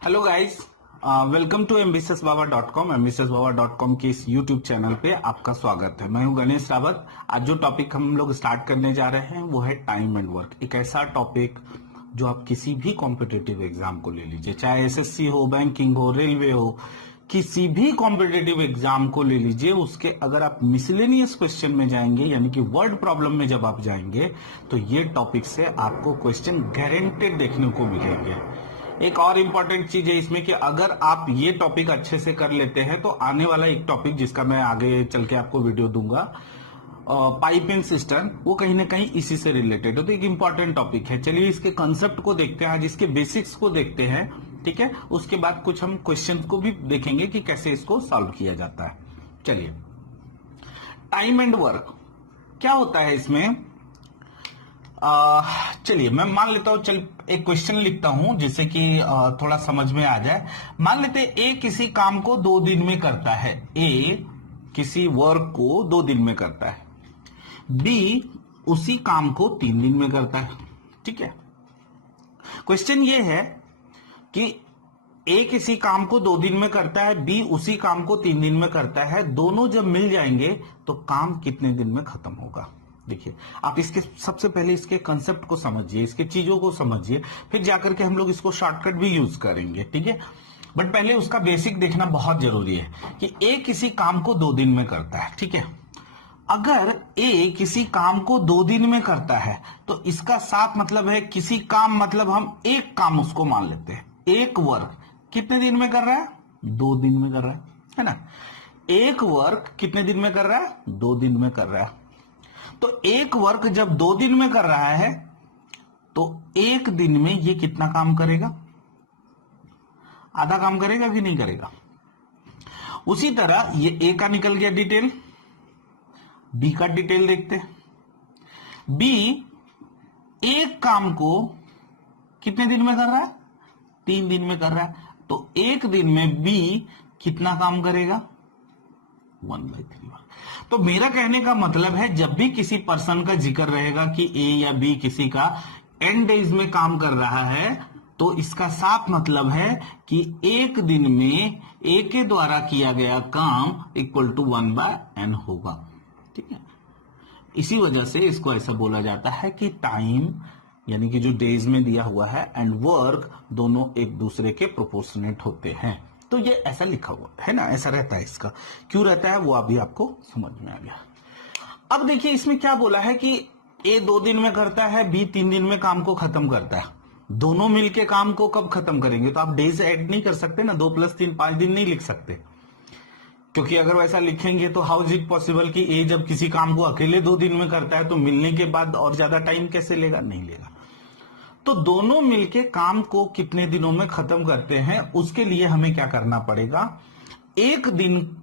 Hello guys, welcome to ambitiousbaba.com। ambitiousbaba.com के इस YouTube channel पे आपका स्वागत है। मैं हूं गणेश रावत। आज जो टॉपिक हम लोग स्टार्ट करने जा रहे हैं वो है टाइम एंड वर्क। एक ऐसा टॉपिक जो आप किसी भी कॉम्पिटिटिव एग्जाम को ले लीजिए, चाहे एसएससी हो, बैंकिंग हो, रेलवे हो, किसी भी कॉम्पिटिटिव एग्जाम को ले लीजिए, उसके अगर आप मिसलेनियस क्वेश्चन में जाएंगे यानी कि वर्ड प्रॉब्लम में जब आप जाएंगे तो ये टॉपिक से आपको क्वेश्चन गारंटेड देखने को मिलेंगे। एक और इंपॉर्टेंट चीज है इसमें कि अगर आप ये टॉपिक अच्छे से कर लेते हैं तो आने वाला एक टॉपिक जिसका मैं आगे चल के आपको वीडियो दूंगा, पाइप एंड सिस्टम, वो कहीं ना कहीं इसी से रिलेटेड है। तो एक इंपॉर्टेंट टॉपिक है। चलिए इसके कंसेप्ट को देखते हैं, आज इसके बेसिक्स को देखते हैं, ठीक है। उसके बाद कुछ हम क्वेश्चन को भी देखेंगे कि कैसे इसको सॉल्व किया जाता है। चलिए, टाइम एंड वर्क क्या होता है इसमें। चलिए मैं मान लेता हूं, चल एक क्वेश्चन लिखता हूं जिससे कि थोड़ा समझ में आ जाए। मान लेते हैं ए किसी काम को 2 दिन में करता है। ए किसी वर्क को 2 दिन में करता है, बी उसी काम को 3 दिन में करता है, ठीक है। क्वेश्चन ये है कि ए किसी काम को 2 दिन में करता है, बी उसी काम को 3 दिन में करता है। दोनों जब मिल जाएंगे तो काम कितने दिन में खत्म होगा। देखिए, आप इसके सबसे पहले इसके कंसेप्ट को समझिए, इसके चीजों को समझिए, फिर जाकर के हम लोग इसको शॉर्टकट भी यूज करेंगे, ठीक है। बट पहले उसका बेसिक देखना बहुत जरूरी है कि ए किसी काम को 2 दिन में करता है, ठीक है। अगर ए किसी काम को 2 दिन में करता है तो इसका साफ मतलब है किसी काम, मतलब हम एक काम उसको मान लेते हैं, एक वर्क कितने दिन में कर रहा है, 2 दिन में कर रहा है ना। एक वर्क कितने दिन में कर रहा है, 2 दिन में कर रहा है। तो एक वर्क जब 2 दिन में कर रहा है तो एक दिन में ये कितना काम करेगा, आधा काम करेगा कि नहीं करेगा। उसी तरह ये ए का निकल गया डिटेल, बी का डिटेल देखते हैं। बी एक काम को कितने दिन में कर रहा है, 3 दिन में कर रहा है। तो एक दिन में बी कितना काम करेगा, 1/3। तो मेरा कहने का मतलब है जब भी किसी पर्सन का जिक्र रहेगा कि ए या बी किसी का एन डेज में काम कर रहा है तो इसका साफ मतलब है कि एक दिन में ए के द्वारा किया गया काम इक्वल टू 1/n होगा, ठीक है। इसी वजह से इसको ऐसा बोला जाता है कि टाइम यानी कि जो डेज में दिया हुआ है एंड वर्क दोनों एक दूसरे के प्रोपोर्शनेट होते हैं। तो ये ऐसा लिखा हुआ है ना, ऐसा रहता है। इसका क्यों रहता है वो अभी आपको समझ में आ गया। अब देखिए इसमें क्या बोला है कि ए 2 दिन में करता है, बी 3 दिन में काम को खत्म करता है। दोनों मिलके काम को कब खत्म करेंगे, तो आप डेज ऐड नहीं कर सकते ना, 2 + 3 5 दिन नहीं लिख सकते, क्योंकि अगर वैसा लिखेंगे तो हाउ इज इट पॉसिबल कि ए जब किसी काम को अकेले 2 दिन में करता है तो मिलने के बाद और ज्यादा टाइम कैसे लेगा, नहीं लेगा। तो दोनों मिलके काम को कितने दिनों में खत्म करते हैं, उसके लिए हमें क्या करना पड़ेगा। एक दिन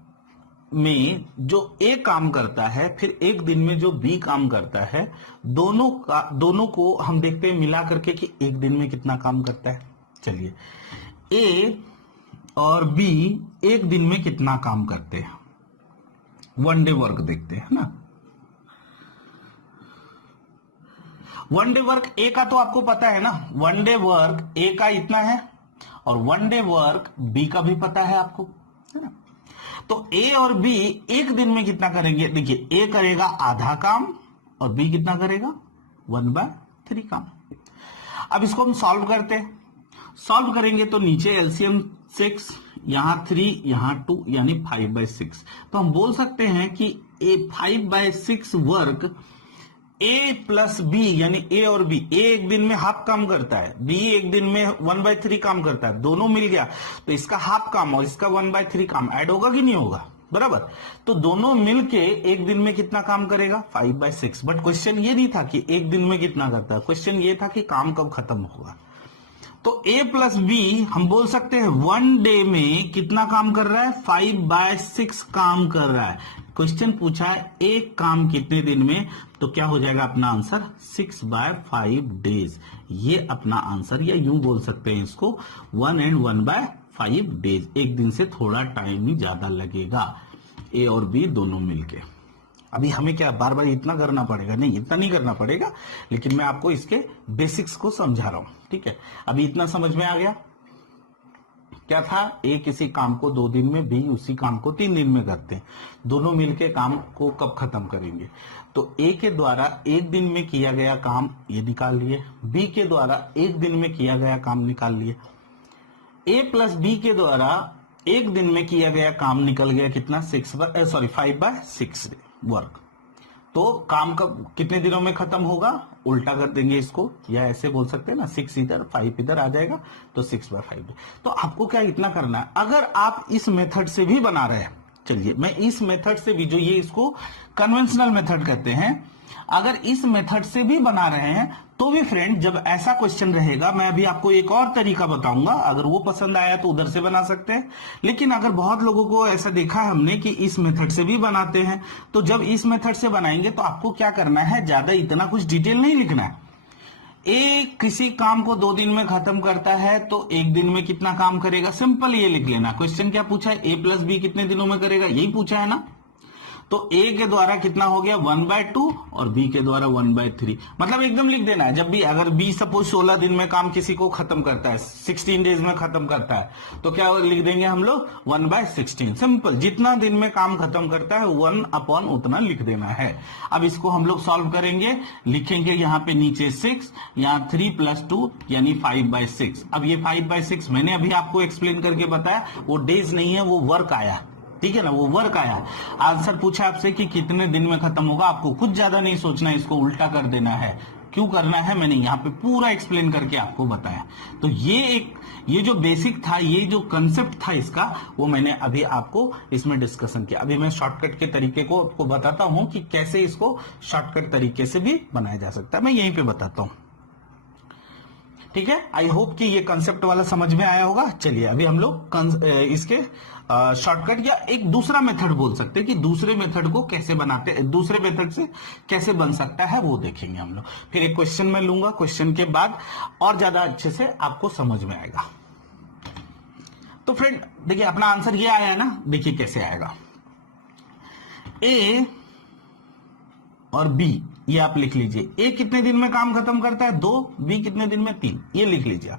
में जो ए काम करता है, फिर एक दिन में जो बी काम करता है, दोनों को हम देखते हैं मिला करके कि एक दिन में कितना काम करता है। चलिए, ए और बी एक दिन में कितना काम करते हैं, 1 डे वर्क देखते हैं ना। 1 डे वर्क ए का तो आपको पता है ना, 1 डे वर्क ए का इतना है और 1 डे वर्क बी का भी पता है आपको, है ना। तो ए और बी एक दिन में कितना करेंगे, देखिए ए करेगा आधा काम और बी कितना करेगा, 1/3 काम। अब इसको हम सॉल्व करते हैं। सॉल्व करेंगे तो नीचे एलसीएम 6, यहां 3, यहां 2 यानी 5/6। तो हम बोल सकते हैं कि ए 5/6 वर्क ए प्लस बी यानी ए और बी, ए एक दिन में हाफ काम करता है, बी एक दिन में 1/3 काम करता है, दोनों मिल गया तो इसका हाफ काम और इसका 1/3 काम ऐड होगा कि नहीं होगा, बराबर। तो दोनों मिलके एक दिन में कितना काम करेगा, 5/6। बट क्वेश्चन ये नहीं था कि एक दिन में कितना करता है, क्वेश्चन ये था कि काम कब खत्म होगा। तो ए प्लस बी हम बोल सकते हैं 1 डे में कितना काम कर रहा है, 5/6 काम कर रहा है। क्वेश्चन पूछा है एक काम कितने दिन में, तो क्या हो जाएगा अपना आंसर, 6/5 डेज। ये अपना आंसर, या यूं बोल सकते हैं इसको 1 and 1/5 डेज। एक दिन से थोड़ा टाइम ही ज्यादा लगेगा, ए और बी दोनों मिलके। अभी हमें क्या बार बार इतना करना पड़ेगा, नहीं इतना नहीं करना पड़ेगा, लेकिन मैं आपको इसके बेसिक्स को समझा रहा हूं, ठीक है। अभी इतना समझ में आ गया। क्या था, ए किसी काम को 2 दिन में, बी उसी काम को 3 दिन में करते हैं, दोनों मिलके काम को कब खत्म करेंगे। तो ए के द्वारा 1 दिन में किया गया काम ये निकाल लिए, बी के द्वारा 1 दिन में किया गया काम निकाल लिए। ए प्लस बी के द्वारा 1 दिन में किया गया काम निकल गया कितना, 5/6 वर्क। तो काम कब कितने दिनों में खत्म होगा, उल्टा कर देंगे इसको, या ऐसे बोल सकते हैं ना, 6 इधर 5 इधर आ जाएगा, तो 6/5। तो आपको क्या इतना करना है, अगर आप इस मेथड से भी बना रहे हैं, चलिए मैं इस मेथड से भी, जो ये इसको कन्वेंशनल मेथड कहते हैं, अगर इस मेथड से भी बना रहे हैं तो भी फ्रेंड जब ऐसा क्वेश्चन रहेगा, मैं अभी आपको एक और तरीका बताऊंगा, अगर वो पसंद आया तो उधर से बना सकते हैं। लेकिन अगर बहुत लोगों को ऐसा देखा है हमने कि इस मेथड से भी बनाते हैं, तो जब इस मेथड से बनाएंगे तो आपको क्या करना है, ज्यादा इतना कुछ डिटेल नहीं लिखना है। ए किसी काम को 2 दिन में खत्म करता है तो 1 दिन में कितना काम करेगा, सिंपल ये लिख लेना। क्वेश्चन क्या पूछा है, ए प्लस बी कितने दिनों में करेगा, यही पूछा है ना। तो ए के द्वारा कितना हो गया 1/2 और बी के द्वारा 1/3, मतलब एकदम लिख देना है। जब भी अगर बी सपोज 16 दिन में काम किसी को खत्म करता है, 16 डेज में खत्म करता है, तो क्या लिख देंगे हम लोग 1/16, सिंपल। जितना दिन में काम खत्म करता है 1 उतना लिख देना है। अब इसको हम लोग सॉल्व करेंगे, लिखेंगे यहाँ पे नीचे 6, यहाँ 3 + 2 यानी 5/6। अब ये 5/6 मैंने अभी आपको एक्सप्लेन करके बताया, वो डेज नहीं है, वो वर्क आया, ठीक है ना, वो वर्क आया। आंसर पूछा आपसे कि कितने दिन में खत्म होगा, आपको कुछ ज्यादा नहीं सोचना, इसको उल्टा कर देना है। क्यों करना है, मैंने यहाँ पे पूरा एक्सप्लेन करके आपको बताया। तो ये जो बेसिक था, ये जो कंसेप्ट था इसका, वो मैंने अभी आपको इसमें डिस्कशन किया। अभी मैं शॉर्टकट के तरीके को आपको बताता हूं कि कैसे इसको शॉर्टकट तरीके से भी बनाया जा सकता है, मैं यहीं पे बताता हूं। ठीक है, आई होप कि ये कंसेप्ट वाला समझ में आया होगा। चलिए अभी हम लोग इसके शॉर्टकट या एक दूसरा मेथड बोल सकते हैं कि दूसरे मेथड को कैसे बनाते, दूसरे मेथड से कैसे बन सकता है वो देखेंगे हम लोग। फिर एक क्वेश्चन मैं लूंगा, क्वेश्चन के बाद और ज्यादा अच्छे से आपको समझ में आएगा। तो फ्रेंड देखिए अपना आंसर ये आया है ना, देखिए कैसे आएगा। ए और बी ये आप लिख लीजिए, ए कितने दिन में काम खत्म करता है 2, बी कितने दिन में 3, ये लिख लीजिए।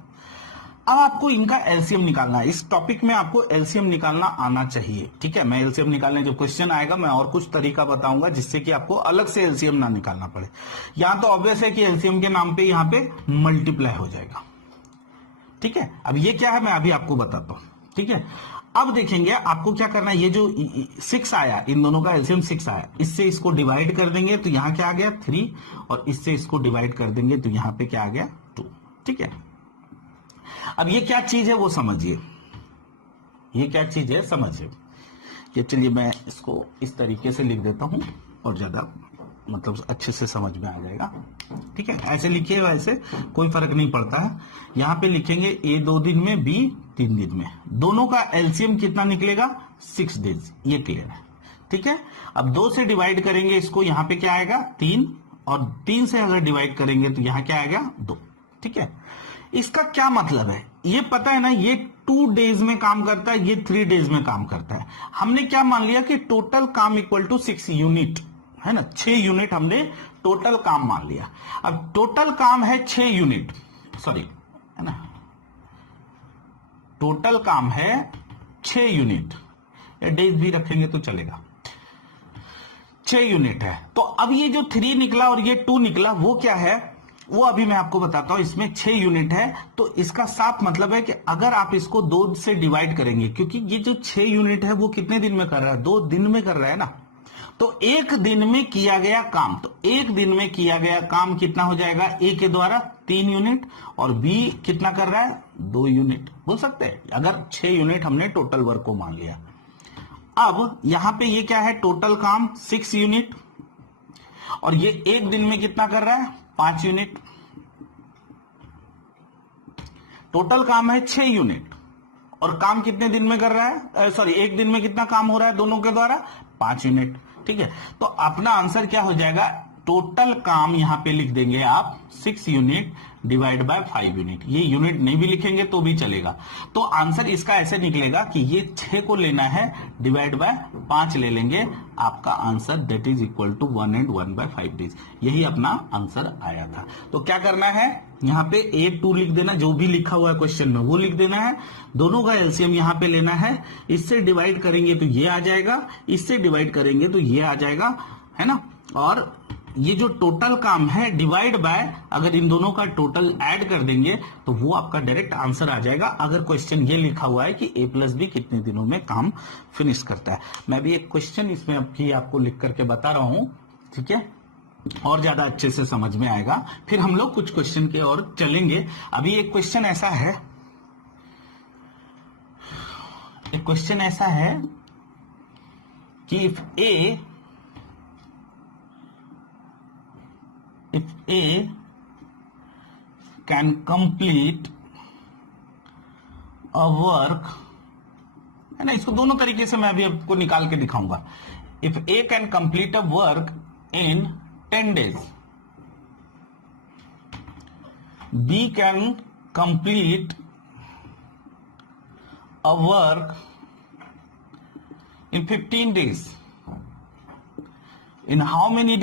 अब आपको इनका एलसीएम निकालना है, इस टॉपिक में आपको एलसीएम निकालना आना चाहिए। ठीक है, मैं एलसीएम निकालने जो क्वेश्चन आएगा मैं और कुछ तरीका बताऊंगा जिससे कि आपको अलग से एलसीएम ना निकालना पड़े। यहां तो ऑब्वियस है कि एलसीएम के नाम पे यहां पे मल्टीप्लाई हो जाएगा। ठीक है, अब ये क्या है मैं अभी आपको बताता हूं। ठीक है, अब देखेंगे आपको क्या करना है, ये जो 6 आया, इन दोनों का एलसीएम 6 आया, इससे इसको डिवाइड कर देंगे तो यहां क्या आ गया 3, और इससे इसको डिवाइड कर देंगे तो यहां पे क्या आ गया 2। ठीक है, अब ये क्या चीज है वो समझिए, ये क्या चीज है समझिए। ये चलिए मैं इसको इस तरीके से लिख देता हूं और ज्यादा मतलब अच्छे से समझ में आ जाएगा। ठीक है, ऐसे लिखिएगा, ऐसे कोई फर्क नहीं पड़ता है। यहां पे लिखेंगे ए 2 दिन में, बी 3 दिन में, दोनों का एलसीएम कितना निकलेगा 6 डेज, ये क्लियर है। ठीक है, अब 2 से डिवाइड करेंगे इसको, यहां पे क्या आएगा 3, और 3 से अगर डिवाइड करेंगे तो यहां क्या आएगा 2। ठीक है, इसका क्या मतलब है ये पता है ना, ये 2 डेज में काम करता है, ये 3 डेज में काम करता है। हमने क्या मान लिया कि टोटल काम इक्वल टू 6 यूनिट है ना, 6 यूनिट हमने टोटल काम मान लिया। अब टोटल काम है 6 यूनिट, सॉरी है ना, टोटल काम है 6 यूनिट, डेज भी रखेंगे तो चलेगा, 6 यूनिट है। तो अब ये जो 3 निकला और ये 2 निकला वो क्या है, वो अभी मैं आपको बताता हूं। इसमें 6 यूनिट है तो इसका साफ मतलब है कि अगर आप इसको 2 से डिवाइड करेंगे, क्योंकि ये जो 6 यूनिट है वो कितने दिन में कर रहा है, 2 दिन में कर रहा है ना, तो 1 दिन में किया गया काम, तो 1 दिन में किया गया काम कितना हो जाएगा, ए के द्वारा 3 यूनिट और बी कितना कर रहा है 2 यूनिट, बोल सकते हैं। अगर 6 यूनिट हमने टोटल वर्क को मान लिया। अब यहां पे ये क्या है, टोटल काम 6 यूनिट, और ये 1 दिन में कितना कर रहा है 5 यूनिट। टोटल काम है 6 यूनिट और काम कितने दिन में कर रहा है, सॉरी 1 दिन में कितना काम हो रहा है दोनों के द्वारा 5 यूनिट। ठीक है, तो अपना आंसर क्या हो जाएगा, टोटल काम यहां पे लिख देंगे आप 6 यूनिट डिवाइड बाय 5 यूनिट। ये यूनिट नहीं भी लिखेंगे तो भी चलेगा। तो आंसर इसका ऐसे निकलेगा कि ये 6 को लेना है, डिवाइड बाय 5 ले लेंगे, आपका answer that is equal to 1 and 1 by 5 days। यही अपना आंसर आया था। तो क्या करना है, यहाँ पे 8 2 लिख देना, जो भी लिखा हुआ है क्वेश्चन में वो लिख देना है। दोनों का एलसीएम यहाँ पे लेना है, इससे डिवाइड करेंगे तो ये आ जाएगा, इससे डिवाइड करेंगे तो ये आ जाएगा, है ना। और ये जो टोटल काम है डिवाइड बाय, अगर इन दोनों का टोटल ऐड कर देंगे तो वो आपका डायरेक्ट आंसर आ जाएगा। अगर क्वेश्चन ये लिखा हुआ है कि A+B कितने दिनों में काम फिनिश करता है। मैं भी एक क्वेश्चन इसमें आपको लिख करके बता रहा हूं, ठीक है, और ज्यादा अच्छे से समझ में आएगा। फिर हम लोग कुछ क्वेश्चन के और चलेंगे। अभी एक क्वेश्चन ऐसा है, कि if A can complete a work, है ना, इसको दोनों तरीके से मैं अभी आपको निकाल के दिखाऊंगा। If A can complete a work in 10 days, B can complete a work in 15 days. In how many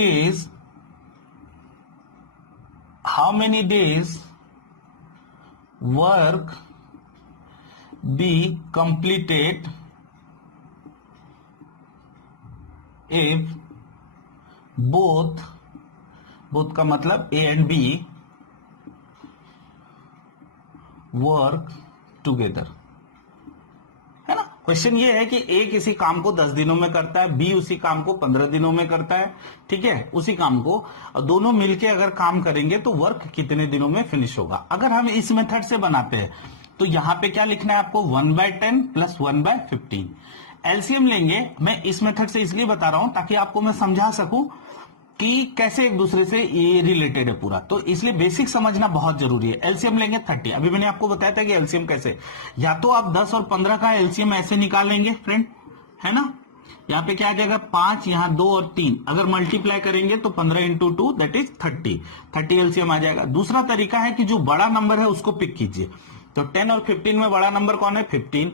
days work be completed if both का मतलब A and B work together, है ना। क्वेश्चन ये है कि A किसी काम को 10 दिनों में करता है, B उसी काम को 15 दिनों में करता है, ठीक है, उसी काम को दोनों मिलके अगर काम करेंगे तो वर्क कितने दिनों में फिनिश होगा। अगर हम इस मेथड से बनाते हैं तो यहां पे क्या लिखना है आपको, 1/10 प्लस 1/15। एलसीएम लेंगे, मैं इस मेथड से इसलिए बता रहा हूं ताकि आपको मैं समझा सकूं कि कैसे एक दूसरे से ये रिलेटेड है पूरा, तो इसलिए बेसिक समझना बहुत जरूरी है। एलसीएम लेंगे 30, अभी मैंने आपको बताया था कि एलसीएम कैसे, या तो आप 10 और 15 का एलसीएम ऐसे निकालेंगे फ्रेंड, है ना। यहाँ पे क्या आ जाएगा 5, यहाँ 2 और 3, अगर मल्टीप्लाई करेंगे तो 15 × 2 दैट इज 30 एलसीएम आ जाएगा। दूसरा तरीका है कि जो बड़ा नंबर है उसको पिक कीजिए, तो 10 और 15 में बड़ा नंबर कौन है, 15।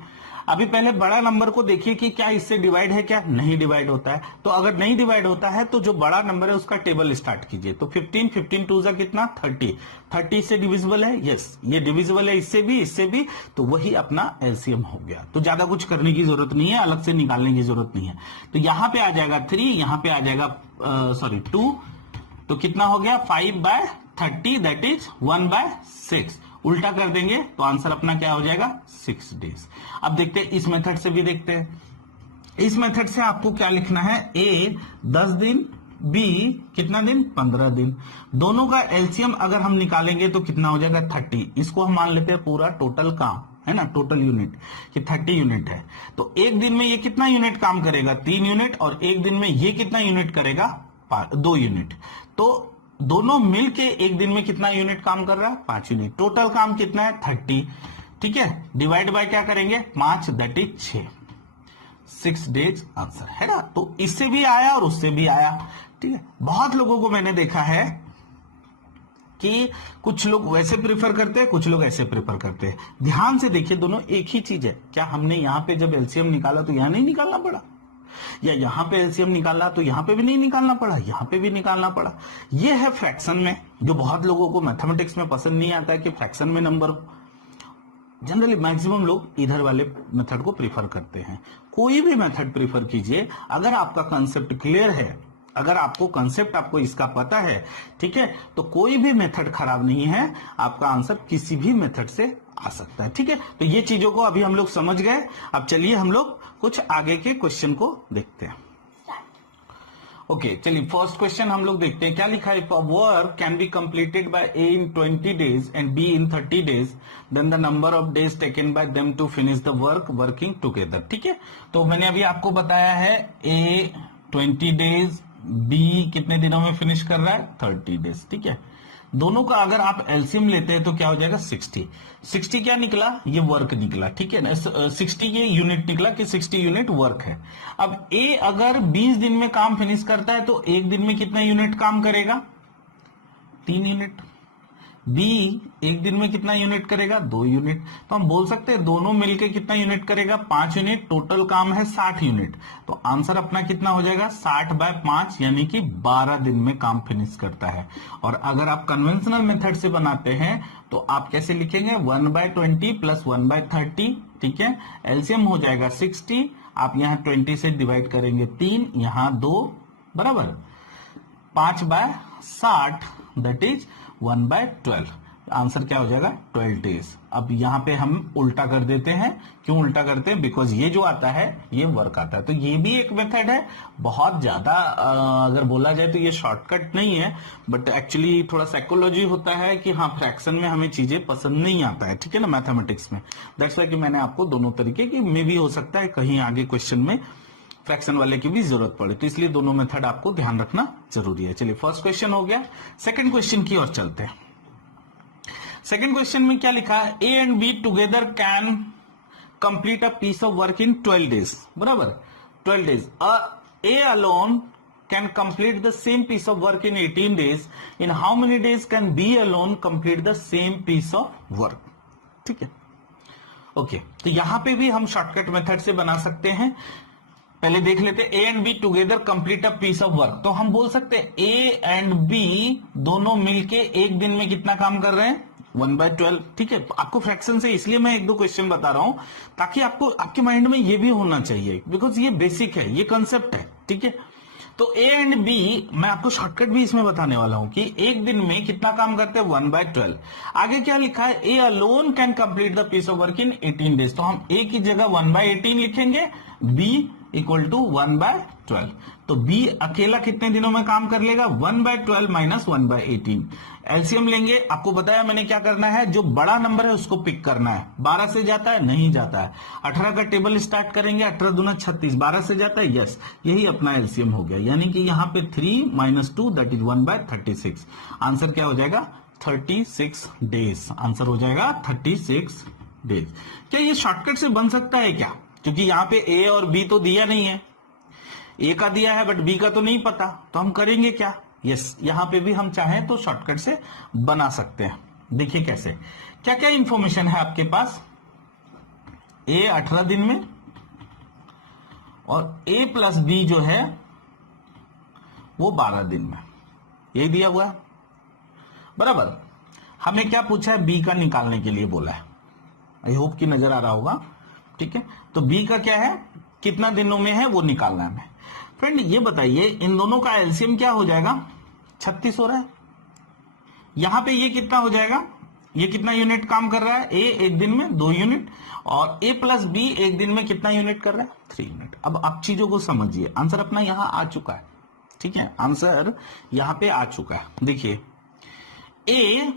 अभी पहले बड़ा नंबर को देखिए कि क्या इससे डिवाइड है, क्या नहीं डिवाइड होता है। तो अगर नहीं डिवाइड होता है तो जो बड़ा नंबर है उसका टेबल स्टार्ट कीजिए। तो 15 2 जा कितना, 30 से डिविजिबल है, यस ये डिविजिबल है इससे भी, तो वही अपना एलसीएम हो गया। तो ज्यादा कुछ करने की जरूरत नहीं है, अलग से निकालने की जरूरत नहीं है। तो यहां पे आ जाएगा 3, यहां पे आ जाएगा 2, तो कितना हो गया 5/30 दैट इज 1/6। उल्टा कर देंगे तो आंसर अपना क्या हो जाएगा 6 डेज। अब देखते हैं इस मेथड से भी देखते हैं। इस मेथड से आपको क्या लिखना है, A 10 दिन, B कितना दिन, 15 दिन। दोनों का एलसीएम अगर हम निकालेंगे तो कितना हो जाएगा 30। इसको हम मान लेते हैं पूरा टोटल काम, है ना, टोटल यूनिट कि 30 यूनिट है। तो एक दिन में ये कितना यूनिट काम करेगा, 3 यूनिट, और एक दिन में ये कितना यूनिट करेगा, 2 यूनिट। तो दोनों मिलके एक दिन में कितना यूनिट काम कर रहा है, 5 यूनिट। टोटल काम कितना है 30, ठीक है, डिवाइड बाय क्या करेंगे 5 दैट इज 6 डेज आंसर, है ना। तो इससे भी आया और उससे भी आया, ठीक है। बहुत लोगों को मैंने देखा है कि कुछ लोग वैसे प्रेफर करते हैं, कुछ लोग ऐसे प्रेफर करते हैं। ध्यान से देखिए, दोनों एक ही चीज है। क्या हमने यहां पे जब एलसीएम निकाला तो यहां नहीं निकालना पड़ा, या यहां पे एलसीएम निकालना तो यहां पे भी नहीं निकालना पड़ा, यहां पे भी निकालना पड़ा। ये है फ्रैक्शन में, जो बहुत लोगों को मैथमेटिक्स में पसंद नहीं आता है कि फ्रैक्शन में नंबर। जनरली मैक्सिमम लोग इधर वाले मेथड को प्रीफर करते हैं। कोई भी मेथड प्रीफर कीजिए, अगर आपका कंसेप्ट क्लियर है, अगर आपको कंसेप्ट आपको इसका पता है, ठीक है, तो कोई भी मेथड खराब नहीं है, आपका आंसर किसी भी मेथड से आ सकता है, ठीक है। तो ये चीजों को अभी हम लोग समझ गए। अब चलिए हम लोग कुछ आगे के क्वेश्चन को देखते हैं। ओके, चलिए फर्स्ट क्वेश्चन हम लोग देखते हैं। क्या लिखा है, work can be completed by A in 20 days and B in 30 days, then the number of days taken by them to finish the work working together, ठीक है। तो मैंने अभी आपको बताया है A 20 days, B कितने दिनों में फिनिश कर रहा है 30 डेज, ठीक है। दोनों का अगर आप एलसीएम लेते हैं तो क्या हो जाएगा 60 क्या निकला, ये वर्क निकला, ठीक है ना। 60 ये यूनिट निकला कि 60 यूनिट वर्क है। अब ए अगर 20 दिन में काम फिनिश करता है तो एक दिन में कितना यूनिट काम करेगा, 3 यूनिट। बी एक दिन में कितना यूनिट करेगा, 2 यूनिट। तो हम बोल सकते हैं दोनों मिलके कितना यूनिट करेगा, 5 यूनिट। टोटल काम है 60 यूनिट। तो आंसर अपना कितना हो जाएगा, 60/5, यानी कि 12 दिन में काम फिनिश करता है। और अगर आप कन्वेंशनल मेथड से बनाते हैं तो आप कैसे लिखेंगे, 1/20 प्लस 1/30, ठीक है। एलसीएम हो जाएगा 60, आप यहां 20 से डिवाइड करेंगे 3, यहां 2, बराबर 5/60, दैट इज 1/12। आंसर क्या हो जाएगा, 12 डेज। अब यहां पे हम उल्टा कर देते हैं। क्यों उल्टा करते हैं, बिकॉज ये जो आता है ये वर्क आता है। तो ये भी एक मेथड है, बहुत ज्यादा अगर बोला जाए तो ये शॉर्टकट नहीं है, बट एक्चुअली थोड़ा साइकोलॉजी होता है कि हाँ फ्रैक्शन में हमें चीजें पसंद नहीं आता है, ठीक है ना, मैथमेटिक्स में। दैट्स वाई कि मैंने आपको दोनों तरीके की, मे भी हो सकता है कहीं आगे क्वेश्चन में फ्रैक्शन वाले की भी जरूरत पड़े, तो इसलिए दोनों मेथड आपको ध्यान रखना जरूरी है। चलिए फर्स्ट क्वेश्चन हो गया। सेकंड क्वेश्चन की ओर चलते हैं। सेकंड क्वेश्चन में क्या लिखा है, A and B together can complete a piece of work in 12 days, बराबर 12 days. A alone can complete the same piece of work in 18 days. In how many days can B alone complete the same piece of work, ठीक है। Okay, तो यहां पे भी हम shortcut method से बना सकते हैं। पहले देख लेते हैं, A and B together complete a piece of work. तो हम बोल सकते हैं ए एंड बी दोनों मिलके एक दिन में कितना काम कर रहे हैं, 1/12, ठीक है। आपको फ्रैक्शन से इसलिए मैं एक दो क्वेश्चन बता रहा हूं ताकि आपको आपके माइंड में ये भी होना चाहिए, बिकॉज ये बेसिक है, ये कंसेप्ट है, ठीक है। तो ए एंड बी, मैं आपको शॉर्टकट भी इसमें बताने वाला हूं कि एक दिन में कितना काम करते हैं, 1/12। आगे क्या लिखा है, A alone can complete the piece of work in 18 days. तो हम ए की जगह 1/18 लिखेंगे, बी इक्वल टू 1/12। तो बी अकेला कितने दिनों में काम कर लेगा, 1/12 माइनस 1/18। एलसीएम लेंगे, आपको बताया मैंने क्या करना है, जो बड़ा नंबर है उसको पिक करना है। 12 से जाता है, नहीं जाता है। 18 का टेबल स्टार्ट करेंगे, 18 दूना 36, 12 से जाता है, यस, यही अपना एलसीएम हो गया। यानी कि यहां पे 3 - 2 दैट इज 1/36। आंसर क्या हो जाएगा, 36 डेज। आंसर हो जाएगा 36 डेज। क्या ये शॉर्टकट से बन सकता है क्या, क्योंकि यहां पे ए और बी तो दिया नहीं है, ए का दिया है बट बी का तो नहीं पता। तो हम करेंगे क्या, यस, यहां पे भी हम चाहें तो शॉर्टकट से बना सकते हैं। देखिए कैसे, क्या क्या इंफॉर्मेशन है आपके पास, ए 18 दिन में और ए प्लस बी जो है वो 12 दिन में, यही दिया हुआ है, बराबर। हमें क्या पूछा है, बी का निकालने के लिए बोला है। आई होप कि नजर आ रहा होगा, ठीक है। तो बी का क्या है, कितना दिनों में है वो निकालना है हमें। फ्रेंड ये बताइए, इन दोनों का एलसीएम क्या हो जाएगा, 36 हो रहा है। यहां पे ये कितना हो जाएगा, ये कितना यूनिट काम कर रहा है, ए एक दिन में 2 यूनिट, और ए प्लस बी एक दिन में कितना यूनिट कर रहा है, 3 यूनिट। अब आप चीजों को समझिए, आंसर अपना यहां आ चुका है, ठीक है। आंसर यहां पे आ चुका है। देखिए, ए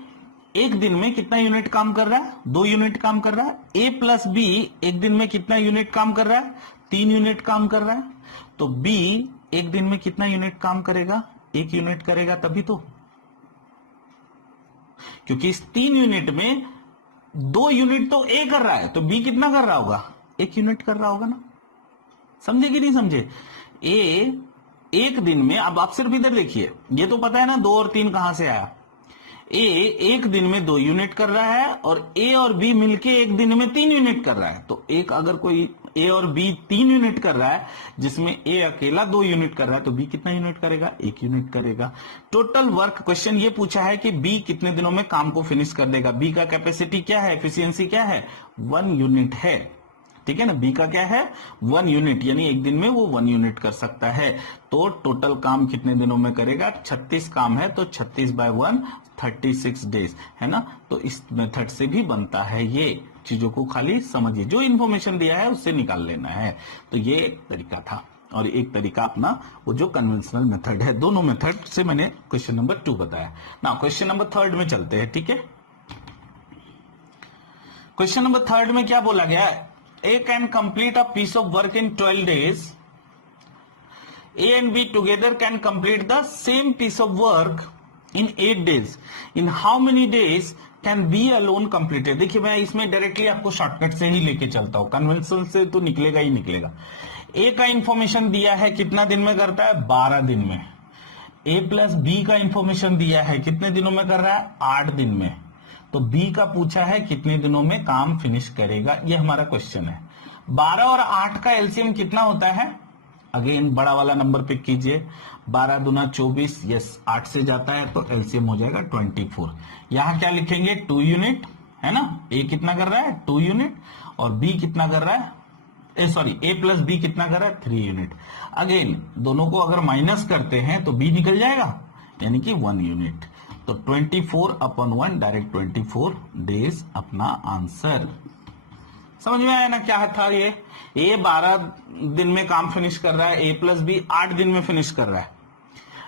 एक दिन में कितना यूनिट काम कर रहा है, 2 यूनिट काम कर रहा है। ए प्लस बी एक दिन में कितना यूनिट काम कर रहा है, 3 यूनिट काम कर रहा है। तो बी एक दिन में कितना यूनिट काम करेगा, 1 यूनिट करेगा, तभी तो, क्योंकि इस 3 यूनिट में 2 यूनिट तो ए कर रहा है, तो बी कितना कर रहा होगा, 1 यूनिट कर रहा होगा ना। समझे कि नहीं समझे, ए एक दिन में, अब आप सिर्फ इधर देखिए, ये तो पता है ना 2 और 3 कहां से आया। ए एक दिन में 2 यूनिट कर रहा है और ए और बी मिलके एक दिन में 3 यूनिट कर रहा है। तो एक अगर कोई ए और बी 3 यूनिट कर रहा है, जिसमें ए अकेला 2 यूनिट कर रहा है, तो बी कितना यूनिट करेगा, 1 यूनिट करेगा। टोटल वर्क, क्वेश्चन ये पूछा है कि बी कितने दिनों में काम को फिनिश कर देगा। बी का कैपेसिटी क्या है, एफिशिएंसी क्या है, 1 यूनिट है, ठीक है ना। बी का क्या है, 1 यूनिट, यानी एक दिन में वो 1 यूनिट कर सकता है। तो टोटल काम कितने दिनों में करेगा, 36 काम है, तो 36/1 36 डेज है ना। तो इस मेथड से भी बनता है, ये चीजों को खाली समझिए, जो इन्फॉर्मेशन दिया है उससे निकाल लेना है। तो ये एक तरीका था, और एक तरीका अपना वो जो कन्वेंशनल मेथड है। दोनों मेथड से मैंने क्वेश्चन नंबर 2 बताया ना। क्वेश्चन नंबर 3 में चलते हैं, ठीक है। क्वेश्चन नंबर 3 में क्या बोला गया है, A can complete a piece of work in 12 days. A and B together can complete the same piece of work in 8 days. In how many days can B alone complete it? देखिए मैं इसमें directly आपको shortcut से ही लेके चलता हूं, conventional से तो निकलेगा ही निकलेगा। A का इंफॉर्मेशन दिया है, कितना दिन में करता है, 12 दिन में। ए प्लस बी का इंफॉर्मेशन दिया है, कितने दिनों में कर रहा है, 8 दिन में। तो बी का पूछा है कितने दिनों में काम फिनिश करेगा, ये हमारा क्वेश्चन है। 12 और 8 का एलसीएम कितना होता है, अगेन बड़ा वाला नंबर पिक कीजिए, 12 दूना 24, यस 8 से जाता है तो एलसीएम हो जाएगा 24। यहां क्या लिखेंगे, 2 यूनिट है ना, ए कितना कर रहा है 2 यूनिट और बी कितना कर रहा है, ए प्लस बी कितना कर रहा है 3 यूनिट। अगेन दोनों को अगर माइनस करते हैं तो बी निकल जाएगा, यानी कि 1 यूनिट। तो 24/1 डायरेक्ट 24 डेज अपना आंसर। समझ में आया ना क्या था ये, ए 12 दिन में काम फिनिश कर रहा है, ए प्लस बी 8 दिन में फिनिश कर रहा है।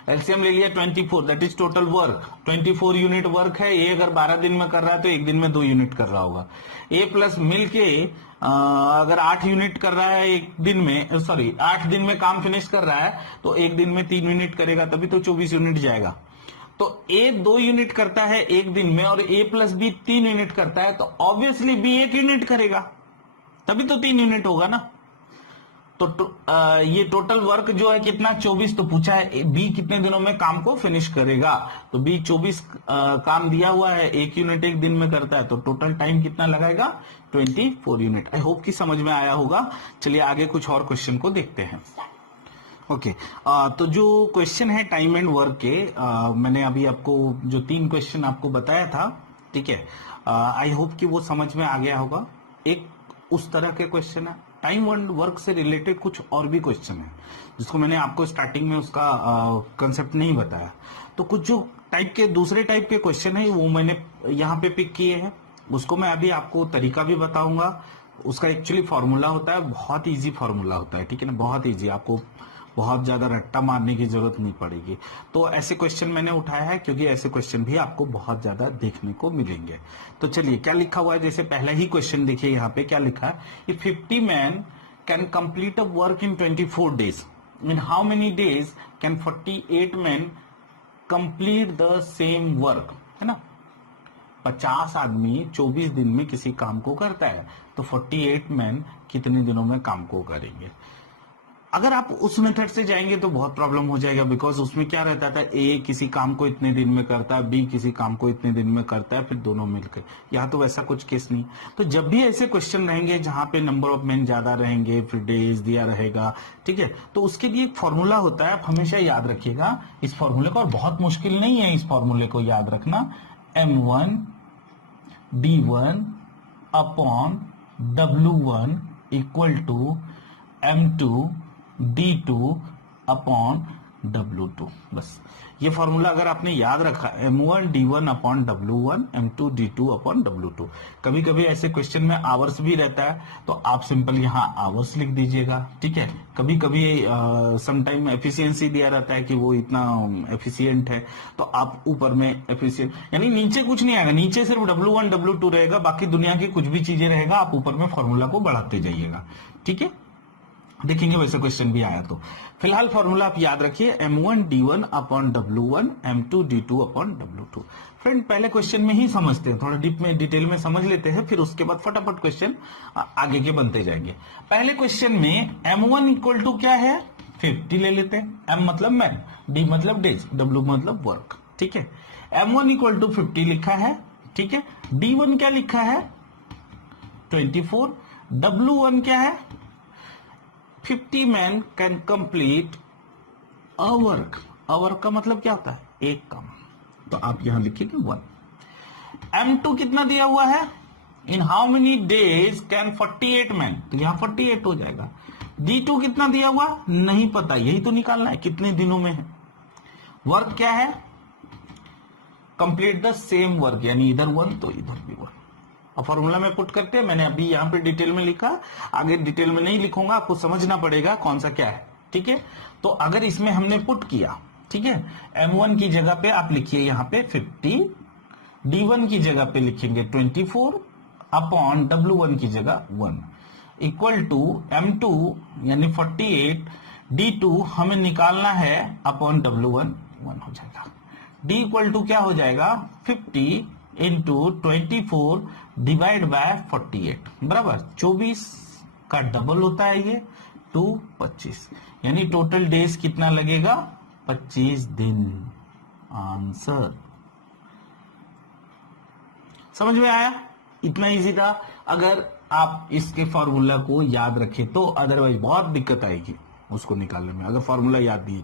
एलसीएम ले लिया 24, that is total work, 24 unit work है। ए अगर 12 दिन में कर रहा है तो एक दिन में 2 यूनिट कर रहा होगा। ए प्लस मिलके अगर 8 यूनिट कर रहा है एक दिन में, सॉरी 8 दिन में काम फिनिश कर रहा है तो एक दिन में 3 यूनिट करेगा, तभी तो 24 यूनिट जाएगा। तो ए 2 यूनिट करता है एक दिन में और ए प्लस बी 3 यूनिट करता है, तो ऑब्वियसली बी 1 यूनिट करेगा, तभी तो 3 यूनिट होगा ना। तो ये टोटल वर्क जो है कितना 24, तो पूछा है बी कितने दिनों में काम को फिनिश करेगा, तो बी 24 काम दिया हुआ है, 1 यूनिट एक दिन में करता है, तो टोटल टाइम कितना लगाएगा 24 यूनिट। आई होप कि समझ में आया होगा। चलिए आगे कुछ और क्वेश्चन को देखते हैं। ओके तो जो क्वेश्चन है टाइम एंड वर्क के, मैंने अभी आपको जो 3 क्वेश्चन आपको बताया था, ठीक है, आई होप कि वो समझ में आ गया होगा। एक उस तरह के क्वेश्चन है, टाइम एंड वर्क से रिलेटेड कुछ और भी क्वेश्चन है जिसको मैंने आपको स्टार्टिंग में उसका कंसेप्ट नहीं बताया। तो कुछ जो टाइप के दूसरे टाइप के क्वेश्चन है वो मैंने यहाँ पे पिक किए हैं, उसको मैं अभी आपको तरीका भी बताऊंगा। उसका एक्चुअली फॉर्मूला होता है, बहुत इजी फॉर्मूला होता है, ठीक है ना, बहुत इजी, आपको बहुत ज्यादा रट्टा मारने की जरूरत नहीं पड़ेगी। तो ऐसे क्वेश्चन मैंने उठाया है क्योंकि ऐसे क्वेश्चन भी आपको बहुत ज्यादा देखने को मिलेंगे। तो चलिए क्या लिखा हुआ है, जैसे पहला ही क्वेश्चन देखिए यहाँ पे क्या लिखा है, if 50 man can complete a work in 24 days, in how many days can 48 man complete the same work, है ना। 50 आदमी 24 दिन में किसी काम को करता है, तो 48 मैन कितने दिनों में काम को करेंगे। अगर आप उस मेथड से जाएंगे तो बहुत प्रॉब्लम हो जाएगा, बिकॉज उसमें क्या रहता था, ए किसी काम को इतने दिन में करता है, बी किसी काम को इतने दिन में करता है, फिर दोनों मिलकर। यहाँ तो वैसा कुछ केस नहीं। तो जब भी ऐसे क्वेश्चन रहेंगे जहां पे नंबर ऑफ मैन ज्यादा रहेंगे, फिर डेज दिया रहेगा, ठीक है, तो उसके लिए एक फॉर्मूला होता है, आप हमेशा याद रखिएगा इस फॉर्मूले को, और बहुत मुश्किल नहीं है इस फॉर्मूले को याद रखना। M1 D1 upon W1 equal to M2 D2 upon W2। बस ये फॉर्मूला अगर आपने याद रखा, M1 D1 upon W1, M2 D2 upon W2। कभी कभी ऐसे क्वेश्चन में आवर्स भी रहता है, तो आप सिंपल यहाँ आवर्स लिख दीजिएगा, ठीक है। कभी कभी समटाइम एफिशिएंसी दिया रहता है कि वो इतना एफिशिएंट है, तो आप ऊपर में एफिशिएंट, यानी नीचे कुछ नहीं आएगा, नीचे सिर्फ W1 W2 रहेगा, बाकी दुनिया की कुछ भी चीजें रहेगा, आप ऊपर में फॉर्मूला को बढ़ाते जाइएगा, ठीक है। देखेंगे वैसा क्वेश्चन भी आया तो। फिलहाल फॉर्मूला आप याद रखिए, M1 D1 upon W1, M2 D2 upon W2। Friend पहले क्वेश्चन में ही समझते हैं, थोड़ा डीप में डिटेल में समझ लेते हैं, फिर उसके बाद फटाफट क्वेश्चन आगे के बनते जाएंगे। पहले क्वेश्चन में M1 इक्वल टू क्या है 50 ले लेते हैं, M मतलब मैन, D मतलब डेज, W मतलब वर्क, ठीक है। M1 इक्वल टू 50 लिखा है, ठीक है। D1 क्या लिखा है 24, W1 क्या है 50 man can complete a work. A work का मतलब क्या होता है, एक काम, तो आप यहां लिखिए 1। M2 कितना दिया हुआ है, इन how many days can 48 man, तो यहां 48 हो जाएगा। D2 कितना दिया हुआ नहीं पता, यही तो निकालना है कितने दिनों में है। वर्क क्या है, कंप्लीट द सेम वर्क, यानी इधर 1 तो इधर भी 1। अब फॉर्मूला में पुट करते हैं, मैंने अभी यहाँ पे डिटेल में लिखा, आगे डिटेल में नहीं लिखूंगा, आपको समझना पड़ेगा कौन सा क्या है, ठीक है। तो अगर इसमें हमने पुट किया, ठीक है, M1 की जगह पे आप लिखिए यहाँ पे 50, D1 की जगह पे लिखेंगे 24 अपॉन W1 की जगह 1 इक्वल टू M2 यानी 48, D2 हमें निकालना है अपॉन W1 1 हो जाएगा। D इक्वल टू क्या हो जाएगा 50 इंटू 24 डिवाइड बाय 48 बराबर 24 का डबल होता है ये 2 25, यानी टोटल डेज कितना लगेगा 25 दिन। आंसर समझ में आया? इतना इजी था अगर आप इसके फॉर्मूला को याद रखें तो, अदरवाइज बहुत दिक्कत आएगी उसको निकालने में अगर फॉर्मूला याद नहीं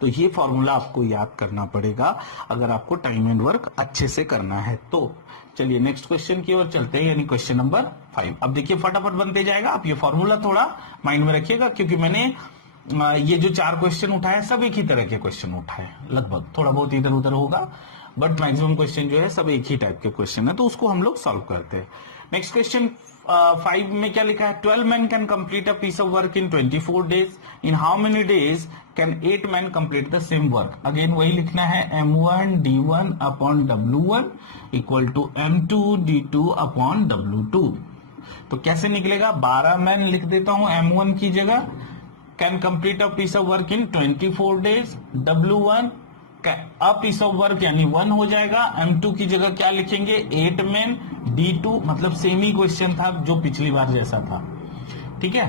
तो ये फॉर्मूला आपको याद करना पड़ेगा अगर आपको टाइम एंड वर्क अच्छे से करना है तो। चलिए नेक्स्ट क्वेश्चन की ओर चलते हैं, यानी क्वेश्चन नंबर 5। अब देखिए फटाफट बनते जाएगा, आप ये फॉर्मूला थोड़ा माइंड में रखिएगा क्योंकि मैंने ये जो 4 क्वेश्चन उठाए सब एक ही तरह के क्वेश्चन उठाए, लगभग थोड़ा बहुत इधर उधर होगा बट मैक्सिमम क्वेश्चन जो है सब एक ही टाइप के क्वेश्चन है, तो उसको हम लोग सॉल्व करते हैं। नेक्स्ट क्वेश्चन 5 में क्या लिखा है? 12 men can complete a piece of work in 24 days. In how many days can 8 men complete the same work? Again वही लिखना है, M1 D1 upon W1 equal to M2 D2 upon W2। तो कैसे निकलेगा? 12 मैन लिख देता हूं M1 की जगह, can complete a piece of work in 24 days. W1 a piece of work यानी 1 हो जाएगा। M2 की जगह क्या लिखेंगे? 8 मैन। D2 मतलब सेम ही क्वेश्चन था जो पिछली बार जैसा था, ठीक है।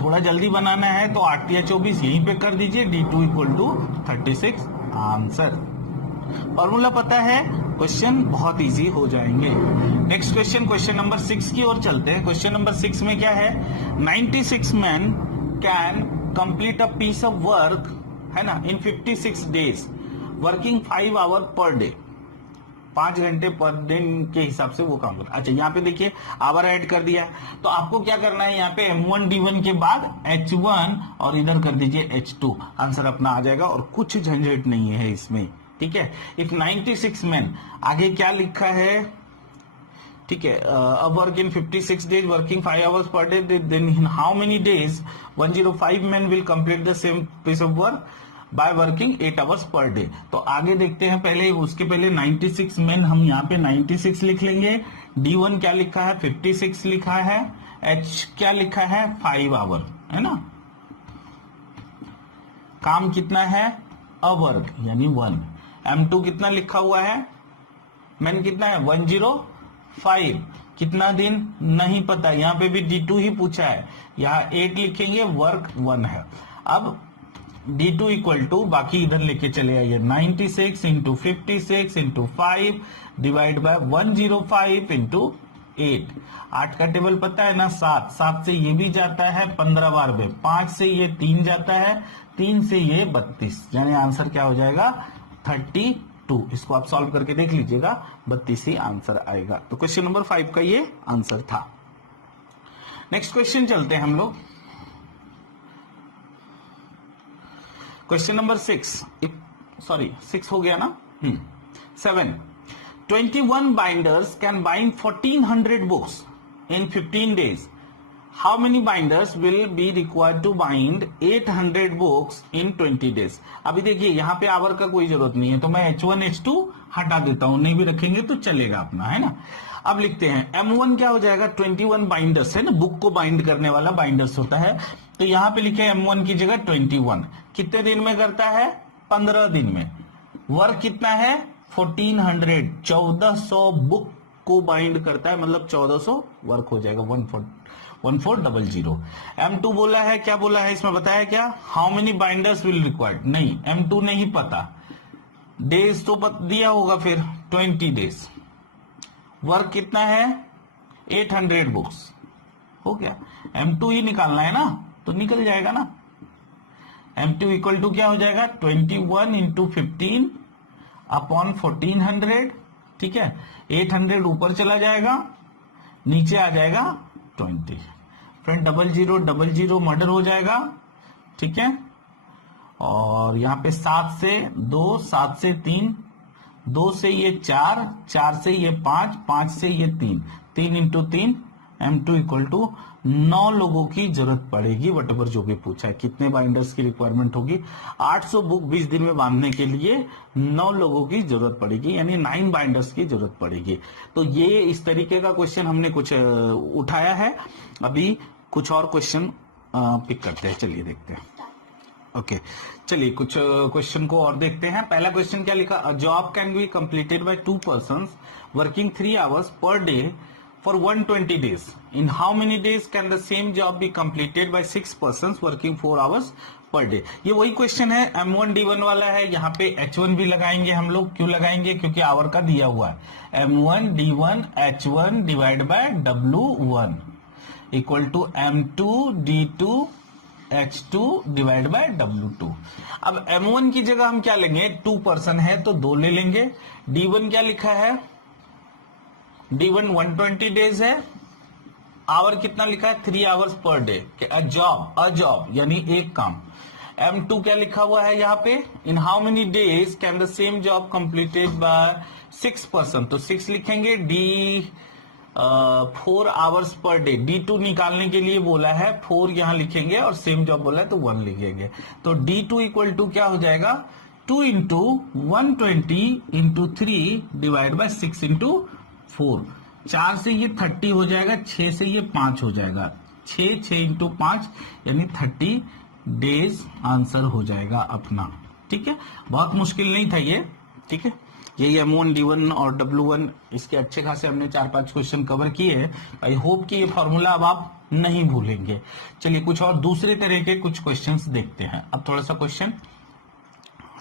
थोड़ा जल्दी बनाना है तो 8 या 24 यहीं पे कर दीजिए, D2 equal to 36। Answer formula पता है, क्वेश्चन बहुत इजी हो जाएंगे। नेक्स्ट क्वेश्चन, क्वेश्चन नंबर 6 की ओर चलते हैं। क्वेश्चन नंबर 6 में क्या है? 96 man can complete a piece of work, है ना, in 56 days working 5 hour per day. 5 घंटे पर दिन के हिसाब से वो काम करता है। अच्छा यहाँ पे देखिए आवर ऐड कर दिया, तो आपको क्या करना है? यहाँ पे M1 D1 के बाद H1 और इधर कर दीजिए H2, आंसर अपना आ जाएगा और कुछ झंझट नहीं है इसमें, ठीक है। इफ 96 मैन, आगे क्या लिखा है? ठीक है, अब work in 56 days working 5 hours per day, then in how many days 105 man will complete the same piece of work by working 8 hours per day. तो आगे देखते हैं, पहले उसके पहले 96 मैन, हम यहाँ पे 96 लिख लेंगे। D1 क्या लिखा है? 56 लिखा है। H क्या लिखा है? 5 आवर, है ना। काम कितना है? अ वर्क यानी 1। M2 कितना लिखा हुआ है? मैन कितना है? 105। कितना दिन नहीं पता, यहाँ पे भी D2 ही पूछा है, यहाँ 8 लिखेंगे, वर्क 1 है। अब D2 इक्वल टू, बाकी इधर लेके चले आइए, 96 into 56 into 5 divide by 105 into 8। 8 का टेबल पता है ना? 7। 7 से ये भी जाता है 15 बार में, 5 से ये 3 जाता है, 3 से ये 32, यानी आंसर क्या हो जाएगा? 32। इसको आप सॉल्व करके देख लीजिएगा, 32 ही आंसर आएगा। तो क्वेश्चन नंबर 5 का ये आंसर था। नेक्स्ट क्वेश्चन चलते हैं हम लोग, क्वेश्चन नंबर 6, सॉरी 6 हो गया ना, 7। 21 binders can bind 1400 books in 15 days. How many binders will be required to bind 800 books in 20 days. अभी देखिए यहाँ पे आवर का कोई जरूरत नहीं है, तो मैं H1 H2 हटा देता हूं, नहीं भी रखेंगे तो चलेगा अपना, है ना। अब लिखते हैं M1 क्या हो जाएगा? 21 बाइंडर्स है ना, बुक को बाइंड करने वाला बाइंडर्स होता है, तो यहां पे लिखे M1 की जगह 21। कितने दिन में करता है? 15 दिन में। वर्क कितना है? 1400, 1400 बुक को बाइंड करता है, मतलब 1400 वर्क हो जाएगा, 1400। M2 बोला है, क्या बोला है इसमें बताया क्या? How many binders will required, नहीं M2 नहीं पता। डेज तो दिया होगा, फिर 20 डेज। वर्क कितना है? 800 बुक्स, हो गया। M2 ही निकालना है ना, तो निकल जाएगा ना। M2 इक्वल टू क्या हो जाएगा? 21 इंटू 15 अपॉन 1400, ठीक है। 800 ऊपर चला जाएगा, नीचे आ जाएगा 20। फ्रेंड 0000 मर्डर हो जाएगा, ठीक है। और यहाँ पे 7 से 2, 7 से 3, 2 से ये 4, 4 से ये 5, 5 से ये 3, 3 इंटू 3, M2 इक्वल टू 9 लोगों की जरूरत पड़ेगी, वटेवर जो भी पूछा है। कितने बाइंडर्स की रिक्वायरमेंट होगी? 800 बुक 20 दिन में बांधने के लिए 9 लोगों की जरूरत पड़ेगी, यानी 9 बाइंडर्स की जरूरत पड़ेगी। तो ये इस तरीके का क्वेश्चन हमने कुछ उठाया है। अभी कुछ और क्वेश्चन पिक करते हैं, चलिए देखते हैं। ओके चलिए कुछ क्वेश्चन को और देखते हैं। पहला क्वेश्चन क्या लिखा? A job can be completed by 2 persons working 3 hours per day for 120 days. In how many days can the same job be completed by 6 persons working 4 hours per day? ये वही question है, M1 D1 वाला है। यहाँ पे H1 भी लगाएंगे हम लोग। क्यों लगाएंगे? क्योंकि आवर का दिया हुआ है। M1 D1 H1 divide by W1 equal to M2 D2 H2 divide by W2। अब M1 की जगह हम क्या लेंगे? 2 पर्सन है तो 2 ले लेंगे। D1 क्या लिखा है? D1 120 डेज है। आवर कितना लिखा है? 3 hours per day. A job यानी एक काम। M2 क्या लिखा हुआ है यहाँ पे? इन how many days can the same job completed by 6 person, तो 6 लिखेंगे। D 4 hours per day. D2 निकालने के लिए बोला है, 4 यहां लिखेंगे और सेम जॉब बोला है तो 1 लिखेंगे। तो D2 इक्वल टू क्या हो जाएगा? 2 into 120 into 3 divide by 6 into 4। 4 से ये 30 हो जाएगा, 6 से ये 5 हो जाएगा। 6 इंटू 5 यानी 30 डेज आंसर हो जाएगा अपना। ठीक है, बहुत मुश्किल नहीं था ये। ठीक है, यही M1 D1 और W1 इसके अच्छे खासे हमने 4-5 क्वेश्चन कवर किए। आई होप कि ये फॉर्मूला अब आप नहीं भूलेंगे। चलिए कुछ और दूसरे तरह के कुछ क्वेश्चंस देखते हैं। अब थोड़ा सा क्वेश्चन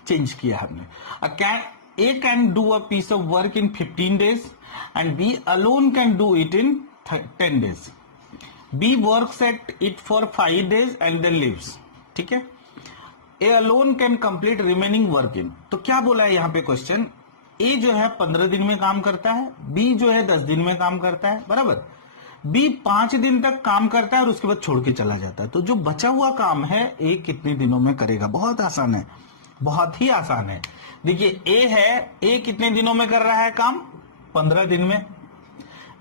चेंज किया हमने। A can do a piece of work in 15 days and B alone can do it in 10 days. B works at it for 5 days and then leaves. ठीक है, A alone can complete remaining work in। तो क्या बोला है यहाँ पे question? A जो है 15 दिन में काम करता है, B जो है 10 दिन में काम करता है, बराबर। B 5 दिन तक काम करता है और उसके बाद छोड़ के चला जाता है। तो जो बचा हुआ काम है A कितने दिनों में करेगा? बहुत आसान है, बहुत ही आसान है। देखिए A है, A कितने दिनों में कर रहा है काम? 15 दिन में।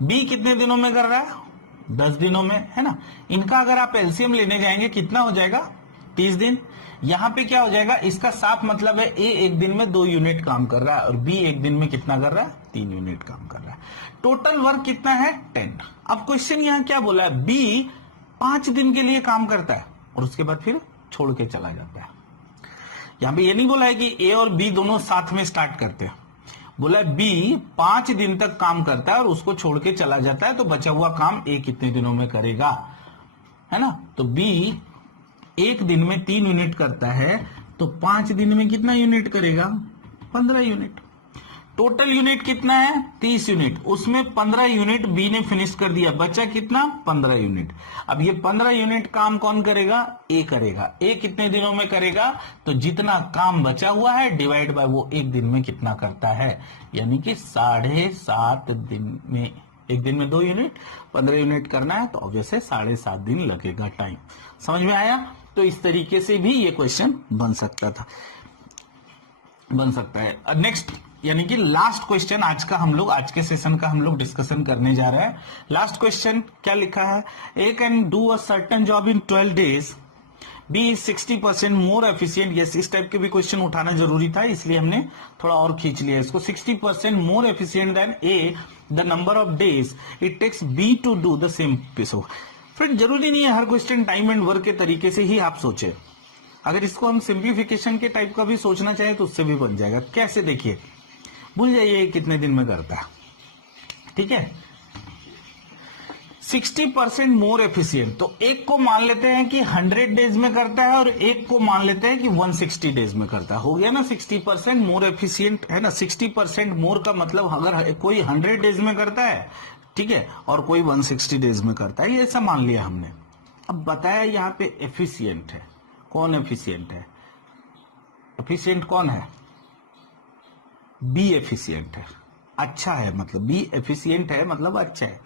B कितने दिनों में कर रहा है? 10 दिनों में, है ना। इनका अगर आप एलसीएम लेने जाएंगे कितना हो जाएगा? 30 दिन। यहां पे क्या हो जाएगा? इसका साफ मतलब है A एक दिन में 2 यूनिट काम कर रहा है और B एक दिन में कितना कर रहा है? 3 यूनिट काम कर रहा है। टोटल वर्क कितना है? 10। अब क्वेश्चन यहां क्या बोला है? B 5 दिन के लिए काम करता है और उसके बाद फिर छोड़ के चला जाता है। यहां पे ये नहीं बोला है कि A और B दोनों साथ में स्टार्ट करते हैं। बोला है B 5 दिन तक काम करता है और उसको छोड़ के चला जाता है, तो बचा हुआ काम A कितने दिनों में करेगा, है ना। तो B एक दिन में 3 यूनिट करता है, तो 5 दिन में कितना यूनिट करेगा? 15 यूनिट। टोटल यूनिट कितना है? 30 यूनिट। उसमें 15 यूनिट बी ने फिनिश कर दिया, बचा कितना? 15 यूनिट। अब ये 15 यूनिट काम कौन करेगा? ए करेगा। ए कितने दिनों में करेगा? तो जितना काम बचा हुआ है डिवाइड बाय वो एक दिन में कितना करता है, यानी कि 7.5 दिन में। एक दिन में 2 यूनिट, 15 यूनिट करना है तो ऑब्वियस है 7.5 दिन लगेगा टाइम। समझ में आया? तो इस तरीके से भी ये क्वेश्चन बन सकता है। नेक्स्ट यानी कि लास्ट क्वेश्चन आज के सेशन का हम लोग डिस्कशन करने जा रहे हैं। लास्ट क्वेश्चन क्या लिखा है? A can do a certain job in 12 days, B is 60% more efficient. Yes, इस टाइप के भी क्वेश्चन उठाना जरूरी था, इसलिए हमने थोड़ा और खींच लिया इसको। 60% more efficient than A the number of days it takes B to do the same piece of. Friend, जरूरी नहीं है हर क्वेश्चन टाइम एंड वर्क के तरीके से ही आप सोचे। अगर इसको हम सिंप्लीफिकेशन के टाइप का भी सोचना चाहे तो उससे भी बन जाएगा। कैसे? देखिए, भूल जाइए कितने दिन में करता है, ठीक है। 60% मोर एफिशिएंट, तो एक को मान लेते हैं कि 100 डेज में करता है और एक को मान लेते हैं कि 160 डेज में करता है। हो गया ना 60% मोर एफिशिएंट, है ना। 60% मोर का मतलब अगर कोई 100 डेज में करता है, ठीक है, और कोई 160 डेज में करता है, ये ऐसा मान लिया हमने। अब बताया यहाँ पे एफिशिएंट है। कौन एफिशिएंट है? एफिशिएंट कौन है? बी एफिशिएंट है, अच्छा है, मतलब बी एफिशिएंट है मतलब अच्छा है।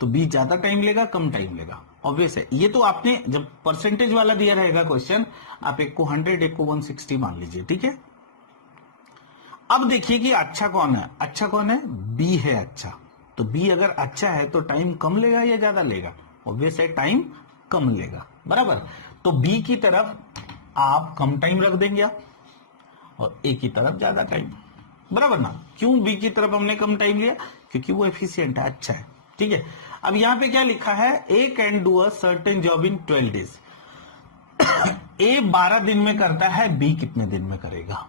तो बी ज्यादा टाइम लेगा, कम टाइम लेगा, ऑब्वियस है। ये तो आपने जब परसेंटेज वाला दिया रहेगा क्वेश्चन, आप एक को 100 एक को 160 मान लीजिए, ठीक है। अब देखिए कि अच्छा कौन है? अच्छा कौन है? बी है अच्छा। तो बी अगर अच्छा है तो टाइम कम लेगा या ज्यादा लेगा? ऑब्वियस है टाइम कम लेगा, बराबर। तो बी की तरफ आप कम टाइम रख देंगे आप, और ए की तरफ ज्यादा टाइम, बराबर ना। क्यों बी की तरफ हमने कम टाइम लिया? क्योंकि वो एफिशिएंट है, अच्छा है, ठीक है। अब यहां पे क्या लिखा है? A can do a certain job in 12 days. A 12 दिन में करता है, बी कितने दिन में करेगा,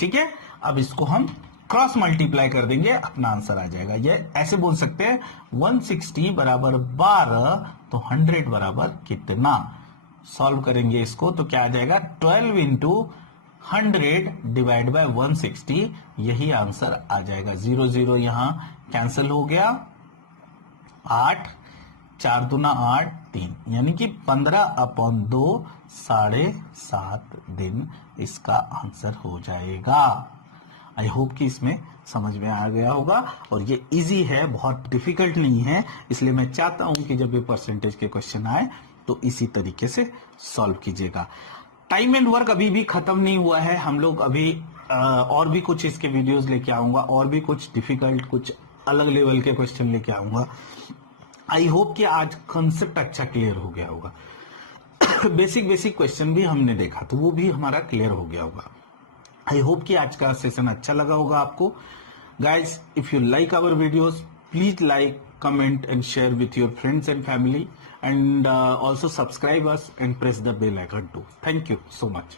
ठीक है। अब इसको हम क्रॉस मल्टीप्लाई कर देंगे, अपना आंसर आ जाएगा। ये ऐसे बोल सकते हैं 160 बराबर 12, तो 100 बराबर कितना। सॉल्व करेंगे इसको तो क्या आ जाएगा, 12 इंटू 100 डिवाइड बाय 160, यही आंसर आ जाएगा। 0 0 यहां कैंसिल हो गया, 8 4 दूना 8 3, यानी कि 15/2 7.5 दिन इसका आंसर हो जाएगा। आई होप कि इसमें समझ में आ गया होगा, और ये इजी है, बहुत डिफिकल्ट नहीं है। इसलिए मैं चाहता हूं कि जब ये परसेंटेज के क्वेश्चन आए तो इसी तरीके से सॉल्व कीजिएगा। टाइम एंड वर्क अभी भी खत्म नहीं हुआ है, हम लोग अभी और भी कुछ इसके वीडियोस लेके आऊंगा, और भी कुछ डिफिकल्ट, कुछ अलग लेवल के क्वेश्चन लेके आऊंगा। आई होप कि आज कंसेप्ट अच्छा क्लियर हो गया होगा। बेसिक क्वेश्चन भी हमने देखा तो वो भी हमारा क्लियर हो गया होगा। आई होप कि आज का सेशन अच्छा लगा होगा आपको। Guys, if you like our videos, please like, comment and share with your friends and family, and also subscribe us and press the bell icon too. Thank you so much.